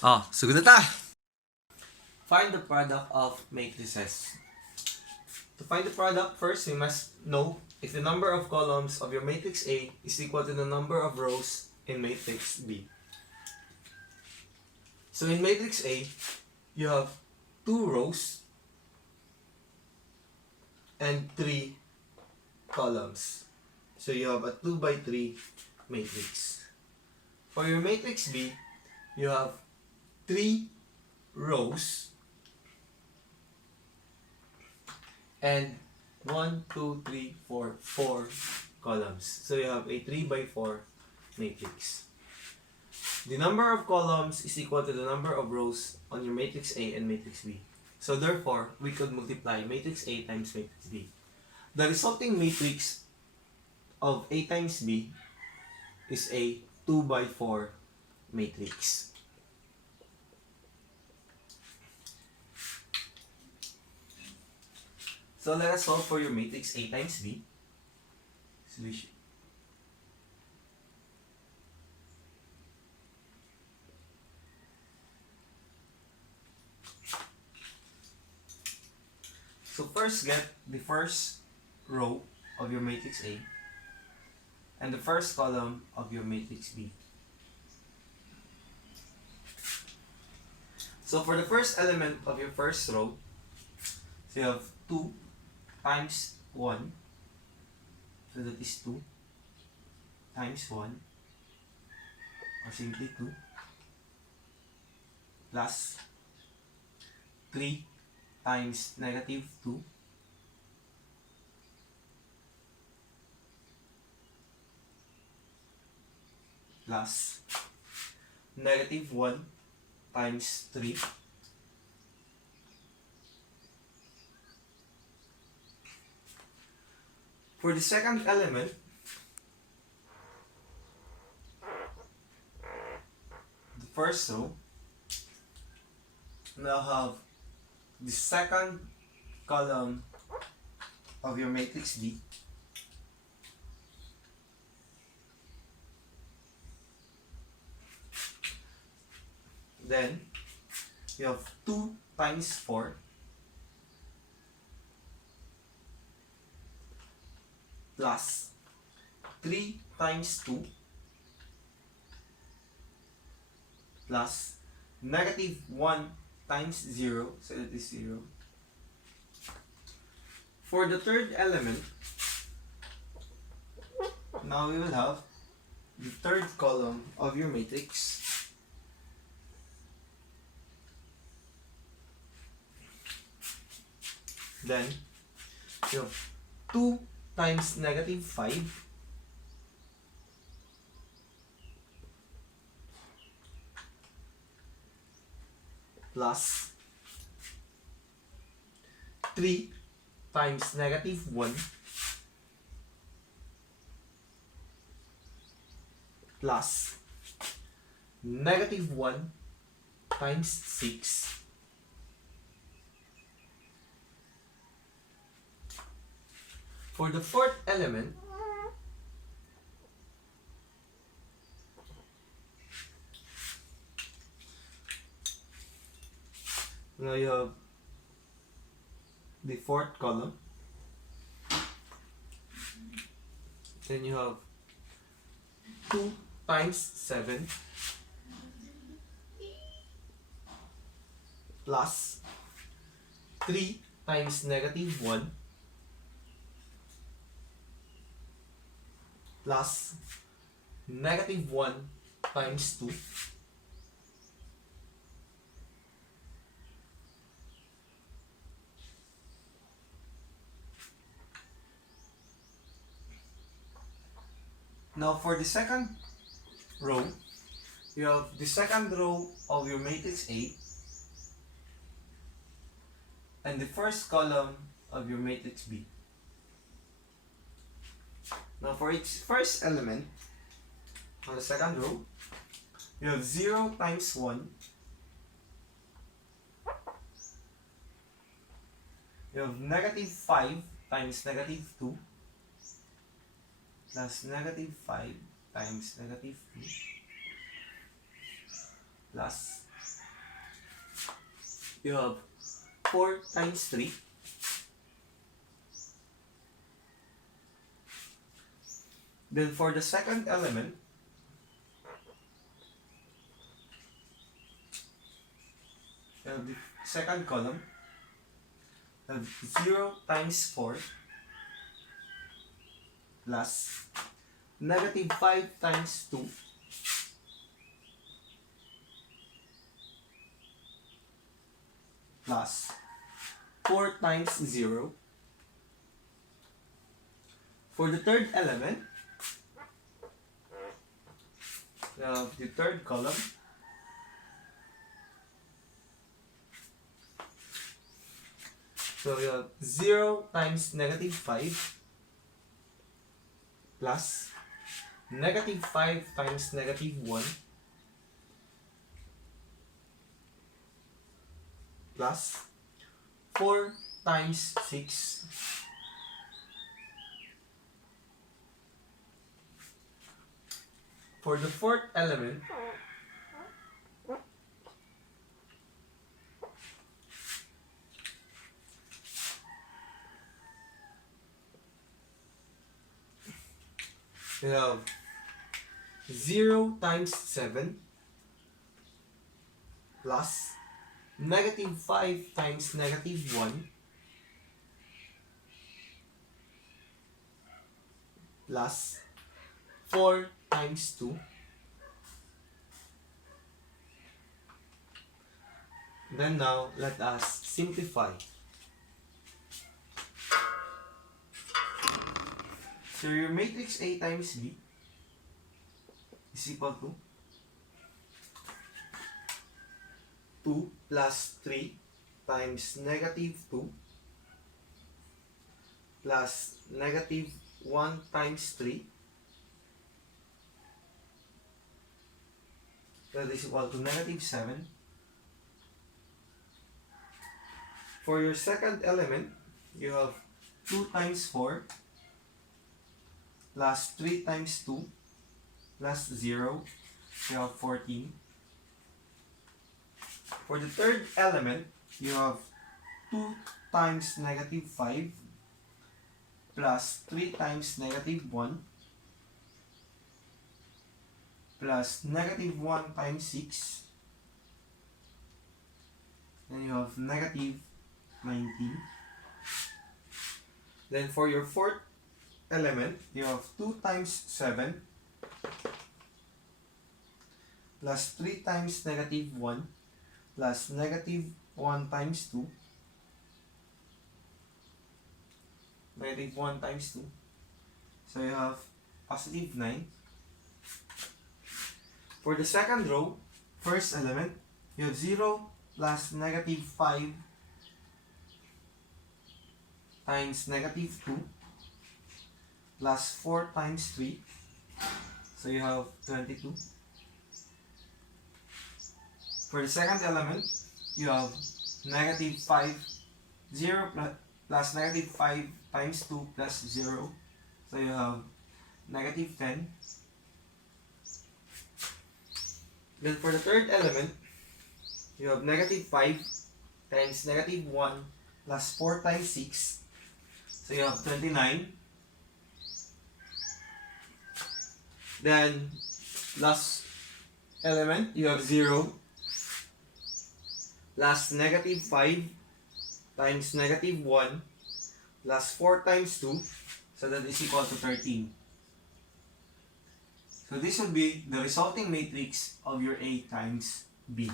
Sugod na ta! Find the product of matrices. To find the product, first we must know if the number of columns of your matrix A is equal to the number of rows in matrix B. So in matrix A, you have 2 rows and 3 columns. So you have a 2 by 3 matrix. For your matrix B, you have 3 rows and 1, 2, 3, 4 columns. So you have a 3 by 4 matrix. The number of columns is equal to the number of rows on your matrix A and matrix B. So therefore, we could multiply matrix A times matrix B. The resulting matrix of A times B is a 2 by 4 matrix. So let us solve for your matrix A times B. Solution. So first get the first row of your matrix A and the first column of your matrix B. So for the first element of your first row, so you have 2 times 1, so that is 2 times 1, or simply 2, plus 3 times negative 2, plus negative 1 times 3, for the second element, the first row, now have the second column of your matrix B, then you have 2 times 4, plus 3 times 2, plus negative 1 times 0, so that is 0. For the third element, now we will have the third column of your matrix. Then you have 2 times negative 5, plus 3 times negative 1, plus negative 1 times 6, for the fourth element, now you have the fourth column, then you have 2 times 7, plus 3 times negative 1, plus negative 1 times 2, now for the second row, you have the second row of your matrix A and the first column of your matrix B. Now for its first element, on the second row, you have 0 times 1, you have negative 5 times negative 2, plus negative 5 times negative 2, plus you have 4 times 3. Then for the second element, you have the second column, you have 0 times 4 plus negative 5 times 2 plus 4 times 0. For the third element, we have the third column, so we have 0 times negative 5 plus negative 5 times negative 1 plus 4 times 6 . For the fourth element, we have 0 times 7 plus negative 5 times negative 1 plus 4 times 2. Then now, let us simplify. So your matrix A times B is equal to 2 plus 3 times negative 2 plus negative 1 times 3, that is equal to negative 7. For your second element, you have 2 times 4 plus 3 times 2 plus 0, you have 14. For the third element, you have 2 times negative 5 plus 3 times negative 1 plus negative 1 times 6. Then you have negative 19. Then for your fourth element, you have 2 times 7 plus 3 times negative 1 plus negative 1 times 2, negative 1 times 2, so you have positive 9. For the second row, first element, you have 0 plus negative 5 times negative 2 plus 4 times 3, so you have 22. For the second element, you have negative 5, 0 plus negative 5 times 2 plus 0, so you have negative 10. Then for the third element, you have negative 5 times negative 1 plus 4 times 6, so you have 29. Then last element, you have 0 plus negative 5 times negative 1 plus 4 times 2, so that is equal to 13. So this will be the resulting matrix of your A times B.